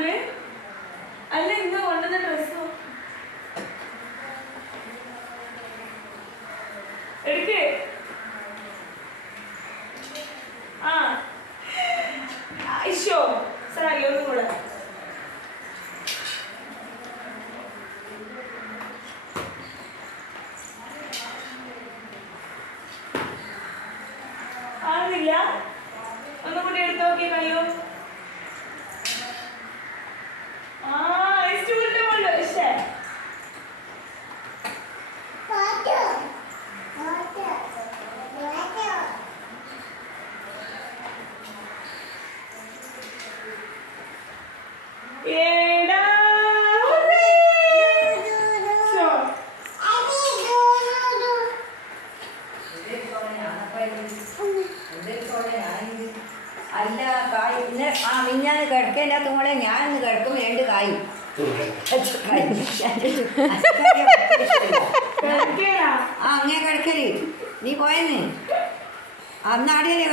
കൊണ്ടുവരല്? അല്ല ഇന്ന് കൊണ്ടുവന്ന ഡ്രസ്സോ എടുക്ക്. ആ ഇഷോ സാറല്ലോ ഒന്നും കൂടെ. ആകുന്നില്ല. ഒന്നും കൂടി എടുത്ത് നോക്കിയേ കയ്യോ. ആ സ്റ്റൂളിന്റെ മുകളിൽ ഇഷ്ടേ. അല്ല കായ് ഇന്ന് മിഞ്ഞാന്ന് കിടക്കേൻ്റെ അകത്ത് മോളെ ഞാനൊന്ന് കിടക്കും 2 കായ് അങ്ങനെ കിടക്കല് നീ പോയെന്ന് അന്നാടിയല്ലേ